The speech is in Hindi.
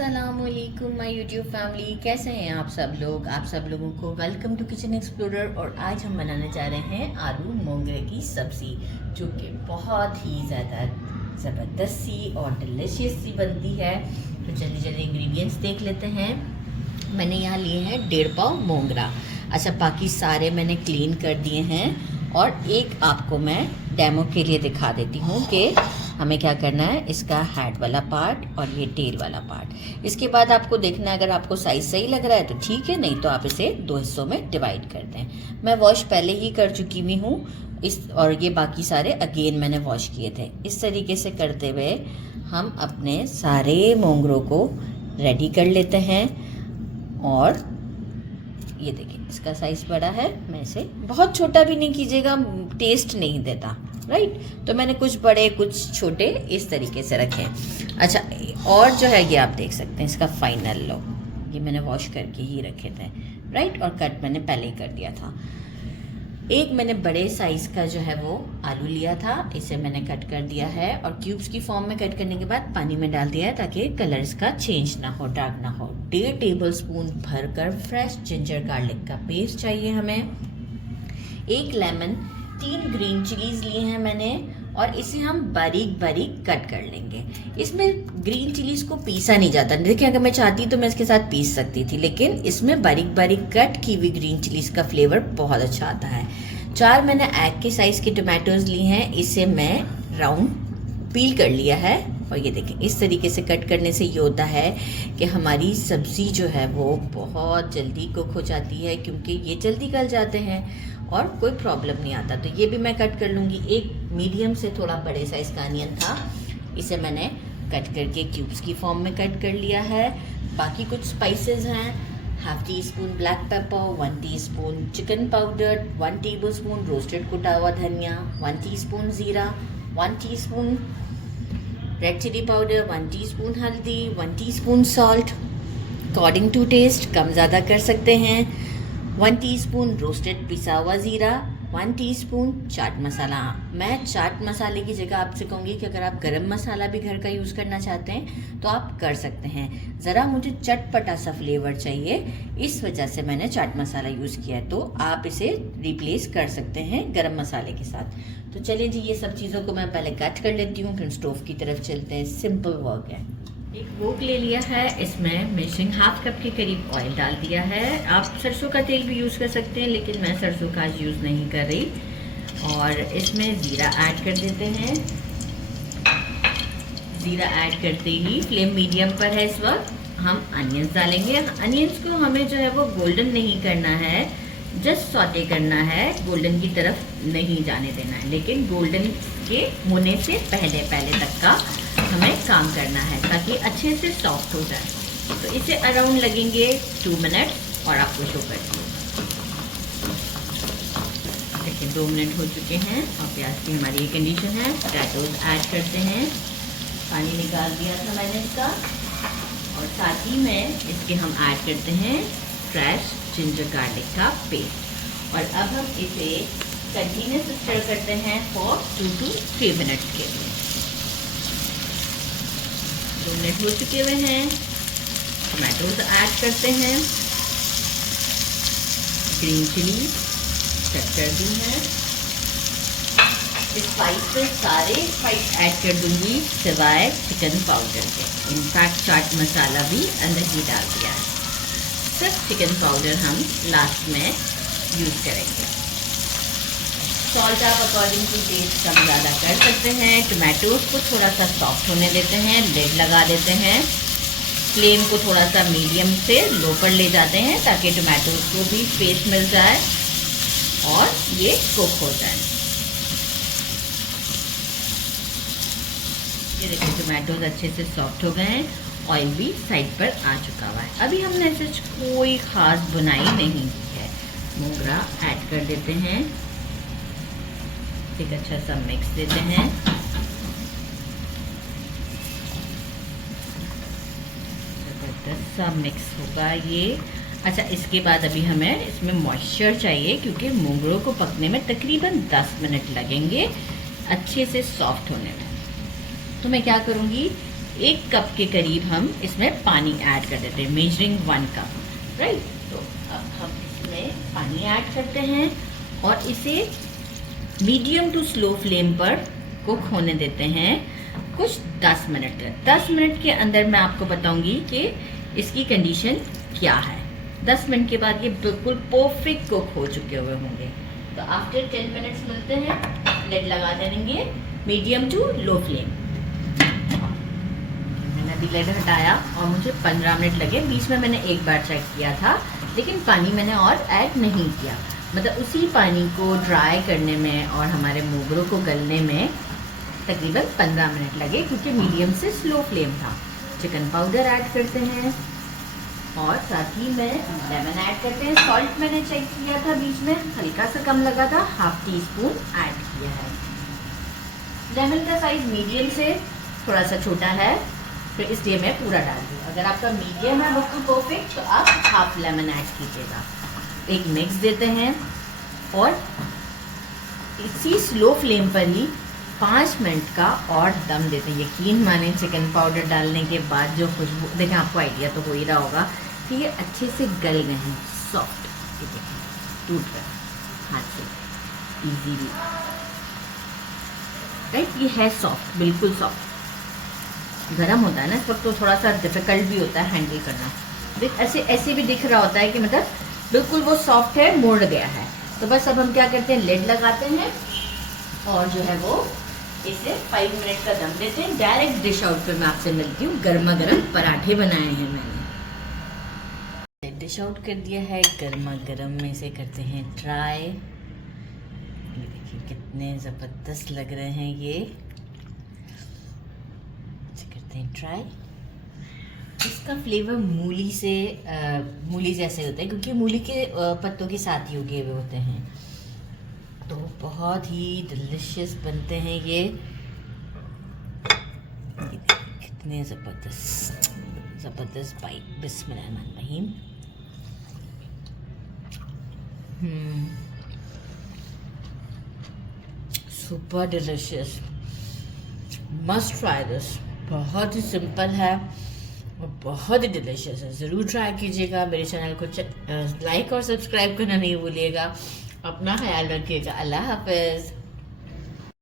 अस्सलामुअलैकुम माय यूट्यूब फैमिली, कैसे हैं आप सब लोग। आप सब लोगों को वेलकम टू किचन एक्सप्लोरर। और आज हम बनाने जा रहे हैं आलू मोंगरे की सब्ज़ी, जो कि बहुत ही ज़्यादा ज़बरदस्त सी और डिलीशियस सी बनती है। तो जल्दी जल्दी इंग्रेडिएंट्स देख लेते हैं। मैंने यहाँ लिए हैं 1.5 पाव मोंगरा। अच्छा, बाकी सारे मैंने क्लीन कर दिए हैं। और एक आपको मैं डेमो के लिए दिखा देती हूँ कि हमें क्या करना है। इसका हेड वाला पार्ट और ये टेल वाला पार्ट। इसके बाद आपको देखना है, अगर आपको साइज़ सही लग रहा है तो ठीक है, नहीं तो आप इसे 2 हिस्सों में डिवाइड कर दें। मैं वॉश पहले ही कर चुकी हुई हूँ और ये बाकी सारे अगेन मैंने वॉश किए थे। इस तरीके से करते हुए हम अपने सारे मोंगरों को रेडी कर लेते हैं। और ये देखिए, इसका साइज़ बड़ा है, मैं इसे बहुत छोटा भी नहीं कीजिएगा, टेस्ट नहीं देता, राइट। तो मैंने कुछ बड़े कुछ छोटे इस तरीके से रखे। अच्छा, और जो है ये आप देख सकते हैं इसका फाइनल लुक। ये मैंने वॉश करके ही रखे थे, राइट। और कट मैंने पहले ही कर दिया था। एक मैंने बड़े साइज़ का जो है वो आलू लिया था, इसे मैंने कट कर दिया है और क्यूब्स की फॉर्म में कट करने के बाद पानी में डाल दिया है ताकि कलर इसका चेंज ना हो, डार्क ना हो। 1.5 टेबलस्पून भरकर फ्रेश जिंजर गार्लिक का पेस्ट चाहिए हमें। 1 लेमन, 3 ग्रीन चिलीज लिए हैं मैंने और इसे हम बारीक बारीक कट कर लेंगे। इसमें ग्रीन चिलीज को पीसा नहीं जाता। देखिए, अगर मैं चाहती तो मैं इसके साथ पीस सकती थी, लेकिन इसमें बारीक बारीक कट की हुई ग्रीन चिलीज का फ्लेवर बहुत अच्छा आता है। 4 मैंने एग के साइज के टोमेटोज लिए हैं, इसे मैं राउंड पील कर लिया है। और ये देखें, इस तरीके से कट करने से ये होता है कि हमारी सब्ज़ी जो है वो बहुत जल्दी कुक हो जाती है, क्योंकि ये जल्दी गल जाते हैं और कोई प्रॉब्लम नहीं आता। तो ये भी मैं कट कर लूँगी। एक मीडियम से थोड़ा बड़े साइज़ का अनियन था, इसे मैंने कट करके क्यूब्स की फॉर्म में कट कर लिया है। बाकी कुछ स्पाइसेस हैं, 1/2 teaspoon black pepper, 1 teaspoon chicken powder, 1 tablespoon roasted कुटा हुआ धनिया, 1 टीस्पून ज़ीरा, 1 teaspoon red chilli powder, 1 teaspoon हल्दी, 1 teaspoon salt, according to taste, कम ज़्यादा कर सकते हैं। 1 टीस्पून रोस्टेड पिसा हुआ ज़ीरा, 1 टीस्पून चाट मसाला। मैं चाट मसाले की जगह आपसे कहूँगी कि अगर आप गरम मसाला भी घर का यूज़ करना चाहते हैं तो आप कर सकते हैं। ज़रा मुझे चटपटा सा फ्लेवर चाहिए, इस वजह से मैंने चाट मसाला यूज़ किया है। तो आप इसे रिप्लेस कर सकते हैं गरम मसाले के साथ। तो चलिए जी, ये सब चीज़ों को मैं पहले कट कर लेती हूँ, फिर स्टोव की तरफ चलते हैं। सिंपल वर्क है। एक वोक ले लिया है, इसमें मिक्सिंग 1/2 कप के करीब ऑयल डाल दिया है। आप सरसों का तेल भी यूज़ कर सकते हैं, लेकिन मैं सरसों का यूज़ नहीं कर रही। और इसमें ज़ीरा ऐड कर देते हैं। ज़ीरा ऐड करते ही फ्लेम मीडियम पर है इस वक्त। हम अनियंस डालेंगे। अनियंस को हमें जो है वो गोल्डन नहीं करना है, जस्ट सॉटे करना है, गोल्डन की तरफ नहीं जाने देना है। लेकिन गोल्डन के होने से पहले तक का हमें काम करना है ताकि अच्छे से सॉफ्ट हो जाए। तो इसे अराउंड लगेंगे 2 मिनट और आपको शो करती हूँ। देखिए, 2 मिनट हो चुके हैं और प्याज की हमारी ये कंडीशन है। पोटैटोज ऐड करते हैं, पानी निकाल दिया था मैंने इसका। और साथ ही में इसके हम ऐड करते हैं फ्रेश जिंजर गार्लिक का पेस्ट। और अब हम इसे कंटिन्यूस स्टर करते हैं फॉर 2 to 3 मिनट्स के लिए। 2 मिनट हो चुके हुए हैं। टमाटोज ऐड करते हैं, ग्रीन चिली कट कर दी है। स्पाइस पे सारे स्पाइस ऐड कर दूंगी सिवाय चिकन पाउडर के। इनफैक्ट चाट मसाला भी अंदर ही डाल दिया है, सिर्फ चिकन पाउडर हम लास्ट में यूज़ करेंगे। सॉल्ट आप अकॉर्डिंग टू टेस्ट कम ज़्यादा कर सकते हैं। टमाटोज को थोड़ा सा सॉफ्ट होने देते हैं, लिड लगा देते हैं। फ्लेम को थोड़ा सा मीडियम से लो पर ले जाते हैं ताकि टमाटोज को भी स्पेस मिल जाए और ये कुक हो जाए। ये देखिए, टमाटोज अच्छे से सॉफ्ट हो गए हैं, ऑयल भी साइड पर आ चुका हुआ है। अभी हमने ऐसे कोई ख़ास बुनाई नहीं की है। मोगरा ऐड कर देते हैं, एक अच्छा सा मिक्स देते हैं। जबरदस्त सा मिक्स होगा ये। अच्छा, इसके बाद अभी हमें इसमें मॉइस्चर चाहिए, क्योंकि मोगरों को पकने में तकरीबन 10 मिनट लगेंगे अच्छे से सॉफ्ट होने में। तो मैं क्या करूँगी, 1 कप के करीब हम इसमें पानी ऐड कर देते हैं, मेजरिंग 1 कप, राइट। तो अब हम इसमें पानी ऐड करते हैं और इसे मीडियम टू स्लो फ्लेम पर कुक होने देते हैं कुछ 10 मिनट तक। 10 मिनट के अंदर मैं आपको बताऊंगी कि इसकी कंडीशन क्या है। 10 मिनट के बाद ये बिल्कुल परफेक्ट कुक हो चुके हुए होंगे। तो आफ्टर 10 मिनट्स मिलते हैं, लिड लगा देंगे मीडियम टू लो फ्लेम। मैंने अभी लिड हटाया और मुझे 15 मिनट लगे। बीच में मैंने एक बार चेक किया था, लेकिन पानी मैंने और ऐड नहीं किया। मतलब उसी पानी को ड्राई करने में और हमारे मोगरों को गलने में तकरीबन 15 मिनट लगे, क्योंकि मीडियम से स्लो फ्लेम था। चिकन पाउडर ऐड करते हैं और साथ ही में लेमन ऐड करते हैं। सॉल्ट मैंने चेक किया था, बीच में हल्का सा कम लगा था, ½ टीस्पून ऐड किया है। लेमन का साइज मीडियम से थोड़ा सा छोटा है, तो इसलिए मैं पूरा डाल दूँ। अगर आपका मीडियम है बिल्कुल परफेक्ट, तो आप ½ लेमन ऐड कीजिएगा। एक मिक्स देते हैं और इसी स्लो फ्लेम पर ही 5 मिनट का और दम देते हैं। यकीन माने चिकन पाउडर डालने के बाद जो खुशबू, देखें आपको आइडिया तो हो ही रहा होगा कि ये अच्छे से गल गए हैं, सॉफ्ट, ये देखें टूट रहा है हाथ से इजीली, राइट। ये है सॉफ्ट, बिल्कुल सॉफ्ट। गर्म होता है ना इस वक्त, तो थोड़ा सा डिफिकल्ट भी होता है हैंडल करना। ऐसे ऐसे भी दिख रहा होता है कि मतलब बिल्कुल वो सॉफ्ट है, मुड़ गया है। तो बस अब हम क्या करते हैं, लिड लगाते हैं और जो है वो इसे 5 मिनट का दम देते हैं। डायरेक्ट डिश आउट पे मैं आपसे मिलती हूँ। गर्मा गर्म पराठे बनाए हैं मैंने, डिश आउट कर दिया है। गर्मा गर्म में इसे करते हैं ट्राई। देखिए कितने ज़बरदस्त लग रहे हैं ये। इसे करते हैं ट्राई। इसका फ्लेवर मूली से मूली जैसे होता है, क्योंकि मूली के पत्तों के साथ ही उगे हुए होते हैं, तो बहुत ही डिलिशियस बनते हैं ये। कितने ज़बरदस्त बाइट। बिस्मिल्लाहिर्रहमानिर्रहीम। Super delicious, must try this. बहुत ही सिंपल है और बहुत ही डिलिशियस है। ज़रूर ट्राई कीजिएगा। मेरे चैनल को लाइक और सब्सक्राइब करना नहीं भूलिएगा। अपना ख्याल रखिएगा। अल्लाह हाफ़िज़।